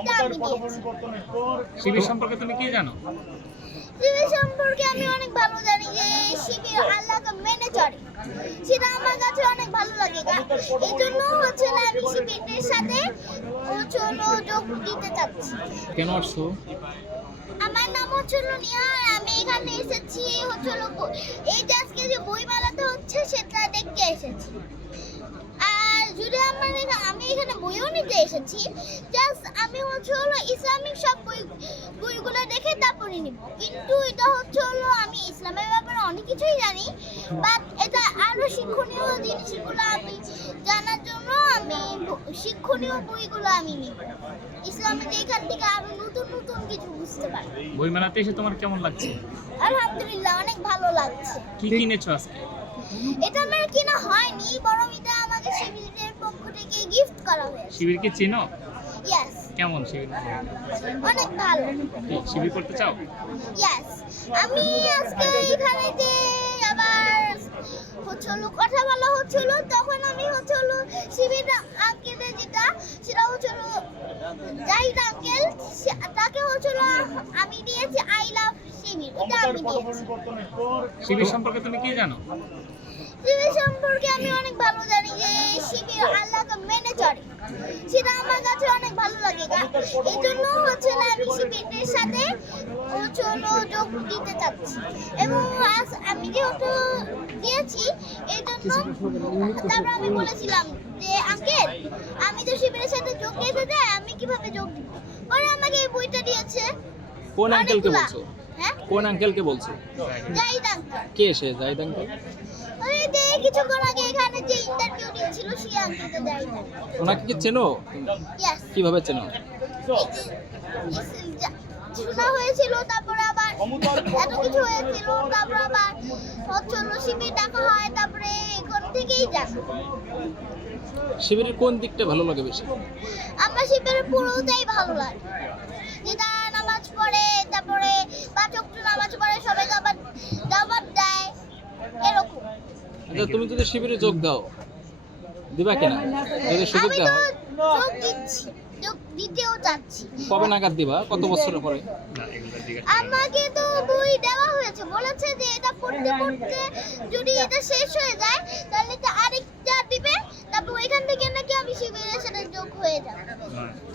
এটা আমি দিয়েছি। শিবির সম্পর্কে তুমি কি জানো? শিবির সম্পর্কে আমি অনেক ভালো জানি যে শিবির আল্লাহকে মেনে চলে, সেটা আমার কাছে অনেক ভালো লাগে। এই জন্য হচ্ছে না আমি শিবিরের সাথে যোগ দিতে চাচ্ছি। কেন আসছো? আমার নাম হচ্ছে নিহার। আমি এখানে এসেছি এই যে আজকে যে বইমেলাটা হচ্ছে সেটা দেখতে এসেছি। আর যদি আমি এখানে বইও নিতে এসেছি, জাস্ট আমি ইসলামিক সব বইগুলো দেখে তারপরে নিব। কিন্তু এটা আমি ইসলামের ব্যাপারে অনেক কিছুই জানি, বাট এটা আরো শিক্ষণীয় জিনিসগুলো আমি জানার জন্য আমি শিক্ষণীয় বইগুলো আমি নিব। ইসলামে এখান থেকে আরো নতুন নতুন কিছু বুঝতে পারি। বইমেলাতে এসে তোমার কেমন লাগছে? আলহামদুলিল্লাহ, অনেক ভালো লাগছে। কি কিনেছো আজকে? এটা আমার কিনা হয়নি, বরং এটা আমাকে শিবিরের পক্ষ থেকে গিফট করা হয়েছে। শিবিরকে চিনো? ইয়েস। কেমন শিবির? অনেক ভালো। কি শিবির করতে চাও? ইয়েস। আমি আজকে এখানে যে আবার কথা বলা হচ্ছিল, তখন আমি শিবির আঙ্কেলের সেটা জাহিদ আঙ্কেল, তাকে আমি দিয়েছি আই লাভ শিবির। এটা আমি দিয়েছি। শিবির সম্পর্কে তুমি কি জানো? শিবির সম্পর্কে আমি অনেক ভালো জানি যে শিবির আল্লাহকে মেনে চলে, সেটা আমার কাছে অনেক ভালো লাগে। এই জন্য না আমি শিবিরের সাথে যোগ দিতে চাচ্ছি। এবং আমি যেহেতু দিয়েছি এই জন্য তারপর আমি বলেছিলাম যে আঙ্কেল, আমি তো শিবিরের সাথে যোগ দিতে চাই, আমি কিভাবে যোগ দিব? পরে আমাকে এই বইটা দিয়েছে। কোন আঙ্কেলকে বলছো? হ্যাঁ, কোন আঙ্কেলকে বলছো? জাহিদ আঙ্কেল। কে সে জাহিদ আঙ্কেল? ওই যে কিছুক্ষণ আগে এখানে যে ইন্টারভিউ দিয়েছিল সেই আঙ্কেলকে জাহিদ আঙ্কেল। ওনাকে কি চেনো? ইয়েস। কিভাবে চেনো? শোনা হয়েছিল, তারপরে আবার এত কিছু হয়েছিল, তারপরে আবার শিবির ডাকা হয়, তারপরে এখান থেকেই জানা। শিবিরের কোন দিকটা ভালো লাগে বেশি? আমার শিবিরের পুরোটাই ভালো লাগে। যেটা নামাজ পড়ে, তারপরে 5 ওয়াক্ত নামাজ পড়ে, সবাইকে আবার দাওয়াত দেয়, এরকম। আচ্ছা, তুমি যদি শিবিরে যোগ দাও, দিবা কিনা? যদি সুযোগ আমি দেওয়া তো হয়, যোগ দিচ্ছি, যোগ দিতেও চাচ্ছি। কবে নাগাদ দিবা? কত বছর পরে? আমাকে তো বই দেওয়া হয়েছে, বলেছে যে এটা পড়তে পড়তে যদি এটা শেষ হয়ে যায় তাহলে তো আরেকটা দিবে, তারপর ওইখান থেকে নাকি আমি শিবিরের সাথে যোগ হয়ে যাব।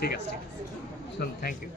ঠিক আছে, থ্যাংক ইউ।